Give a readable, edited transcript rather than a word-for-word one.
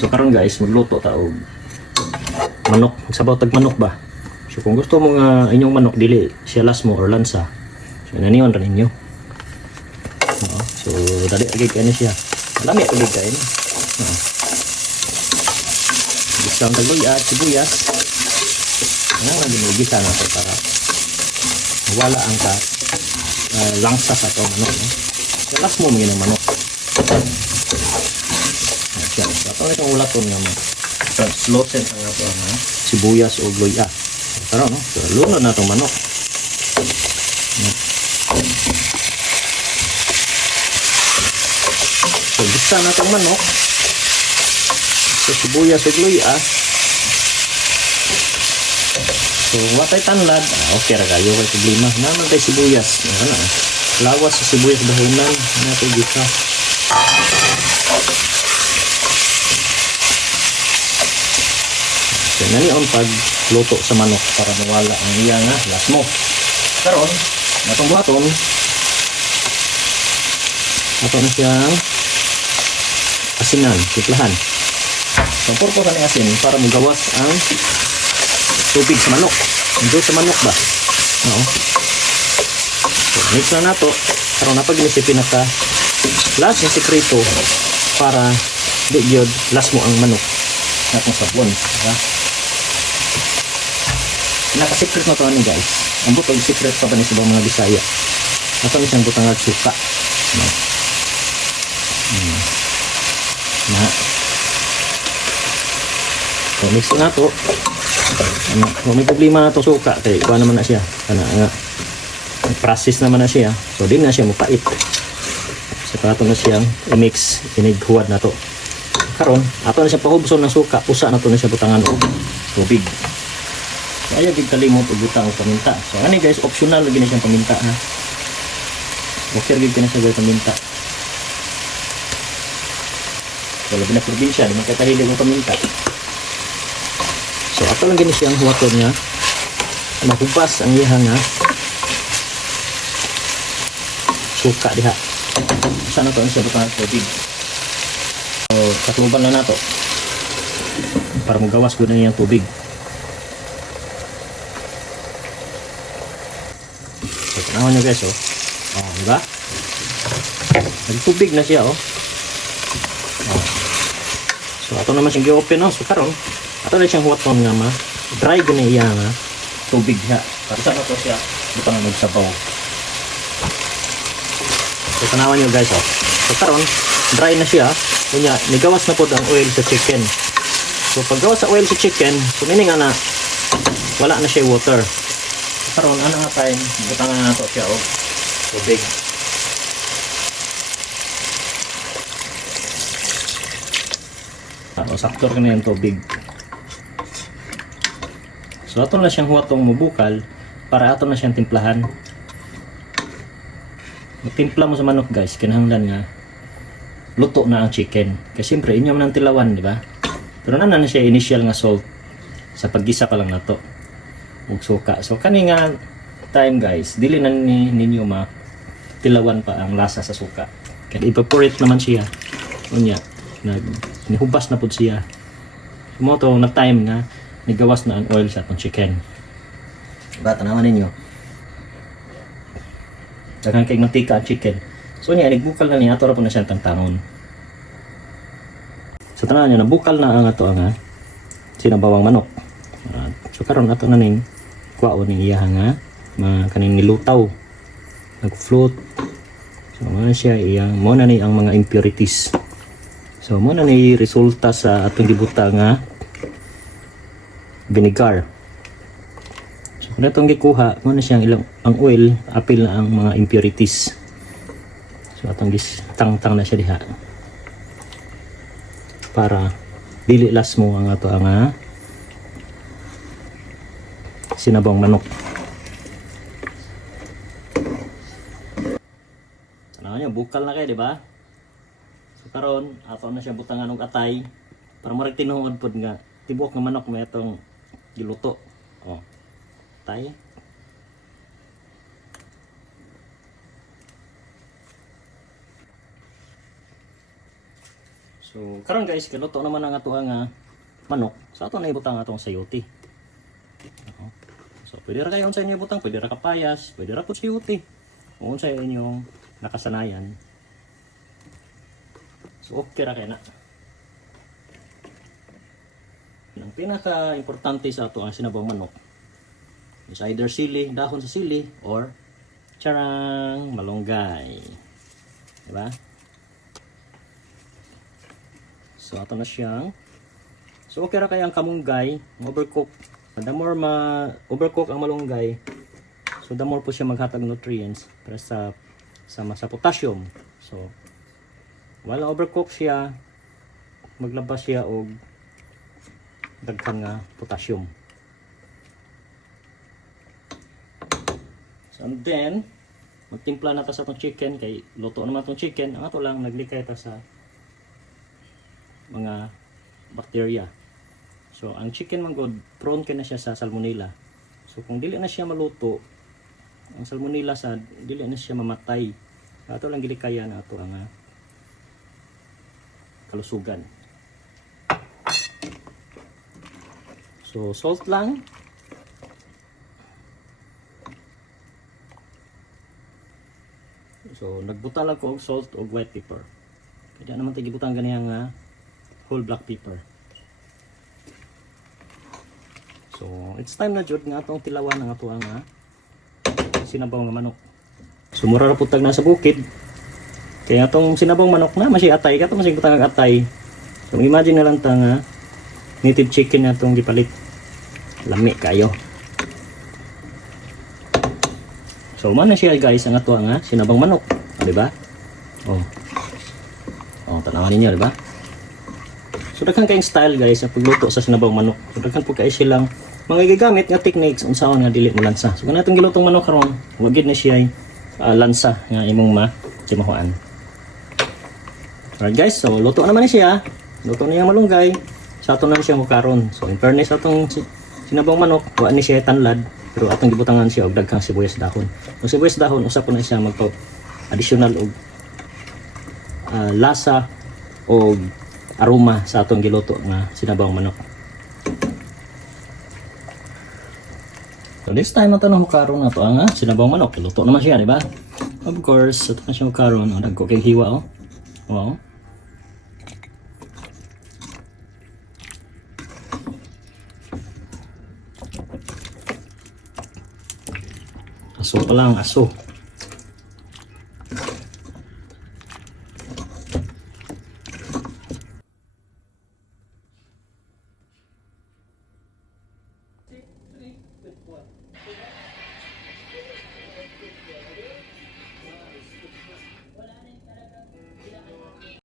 So karon guys, magluto ta og manok, sabaw tag manok ba. So kung gusto mo nga inyong manok dili siya lasmo or lansa, so naniyon ra ninyo. So dali agi kani siya. Lami agi kain. Isang tagluya at sibuyas. Ano nga ginugisa na ito para wala ang langsa sa ito manok. So lasmo mo yun ang manok. So ito na itong ulaton nga mo. So sloten ang ito sibuyas o luya. Pero no, so lunod na itong manok. So gisa na itong manok. So sibuyas o luya. So watay tanlad, okay ra kayo kay problema. Naman tay sibuyas. Ano? Lawas sa sibuyas bahunan na to gisa. So nani on pag luto sa manok para mawala ang iya nga lasmo. Karon, natong buhaton. Ato na siyang asinan, tiplahan. So purpose ani asin para magawas ang tubig sa manok. Ito sa manok ba? Oo. So mix na nato. Karon na pag inisip pinaka last na sekreto para di gyud last mo ang manok natong sabon, diba? Naka-secret na to ni guys. Ang butang secret sa banis sa mga Bisaya. Ato ni siyang butang suka. No. Na. So mix na to. Kung may problema na to suka kay kuha naman na siya. Kana nga process naman na siya. So din na siya mapait. So ato na siyang i-mix, inighuwad na to. Karon ato na siya pahubson ng suka, usa na to na siya butangan og tubig. So ayaw gid kalimot og butang og paminta. So ani guys, optional lagi na siyang paminta ha. Okay gid na siya paminta. So labi na probinsya, di man kay kahilig og paminta. So ato lang gini siyang huwaton nga mahupas ang iha nga suka diha. Sana to siya butang tubig. So katuban na nato para magawas gud na yung tubig. So tanawan nyo guys diba? Nagtubig na siya So ato naman siyang gi-open so karon ato na siyang huwaton nga dry gani iya nga tubig siya. Para sa to siya butang ng sabaw. So tanawan nyo guys So karon dry na siya. Kunya nigawas na pod ang oil sa chicken. So pag gawas sa oil sa chicken, so meaning na wala na siya water. So karon ana nga time butang na nato siya tubig. Sakto ka na yung tubig. So ato na siyang huwatong mubukal para ato na siyang timplahan. Magtimpla mo sa manok guys, kinahanglan nga luto na ang chicken. Kasi siyempre inyo man ang tilawan, di ba? Pero na siya initial nga salt sa paggisa pa lang nato ug suka. So kani nga time guys, dili na ninyo tilawan pa ang lasa sa suka. Kaya evaporate naman siya. Unya nihubas na pud siya. Mo to na time nga nigawas na ang oil sa atong chicken. Diba, tanawan ninyo. Daghang kay mantika ang chicken. So niya nagbukal na niya ato ra po na siyang tangtangon. So tanawan niyo nabukal na ang ato nga sinabawang manok. So karon ato na ning kuwaon ning iya nga kaning nilutaw. Nag-float. So mo siya iyang mo na ni ang mga impurities. So mo na ni resulta sa atong gibuta nga vinegar. So kung itong gikuha, mo na siyang ilang ang oil, apil na ang mga impurities. So atong tang-tang na siya diha. Para dili las mo ang ato ang sinabawang manok. Tanaw niyo, bukal na kayo, di ba? So karon ato na siya butangan og atay para mo tinuod pod nga tibok nga manok may atong giluto. Atay. So karon guys, kaluto naman ang ato nga manok. So ato na ibutang atong sayote. So pwede ra kayo unsa inyo ibutang, pwede ra kapayas, pwede ra pud sayote. Kung unsa inyong nakasanayan. So okay ra kay na. Ang pinaka-importante sa ato ang sinabawang manok is either sili, dahon sa sili, or charang malunggay. Diba? So ato na siyang. So okay ra kay ang kamunggay, overcook. The more overcook ang malunggay, so the more po siya maghatag nutrients para sa potassium. So wala overcook siya, maglabas siya og daghan nga potassium. So and then magtimpla na ta sa atong chicken kay luto naman atong chicken. Ang ato lang naglikay ta sa mga bacteria. So ang chicken man god prone kay na siya sa salmonella. So kung dili na siya maluto, ang salmonella sa dili na siya mamatay. Ato lang gilikayan ato ang kalusugan. So salt lang. So nagbuta lang ko og salt og white pepper. Kaya naman tayo gibutang ganiyang whole black pepper. So it's time na jud nga atong tilawan ang ato ang sinabaw nga manok. So mura ra putag na sa bukid. Kaya atong sinabawng manok na masih atay kato masih butang ang atay. So imagine na lang ta nga native chicken na itong gipalit. Lami kayo. So man na siya guys ang ato nga sinabang manok, di ba? Oh. Oh, tanawan ninyo, di ba? So daghan kayong style guys sa pagluto sa sinabang manok. So daghan po kay silang mga gigamit nga techniques unsaon nga dili mo lansa. So kanatong gilutong manok karon, wa gid na siya lansa nga imong timahuan. Alright guys, so luto naman na siya. Luto na yung malunggay. Sa ato na siya mukaron. So in fairness atong sinabang manok, wa ni siya tanlad, pero atong gibutangan siya og daghang sibuyas dahon. Ang sibuyas dahon usa po na siya magpa additional og lasa o aroma sa atong giluto nga sinabang manok. So this time nato na mukaron ato ang sinabang manok. Luto naman siya, di ba? Of course, ato na siya mukaron, dagko kay hiwa oh. Wow. Aso pa lang, aso.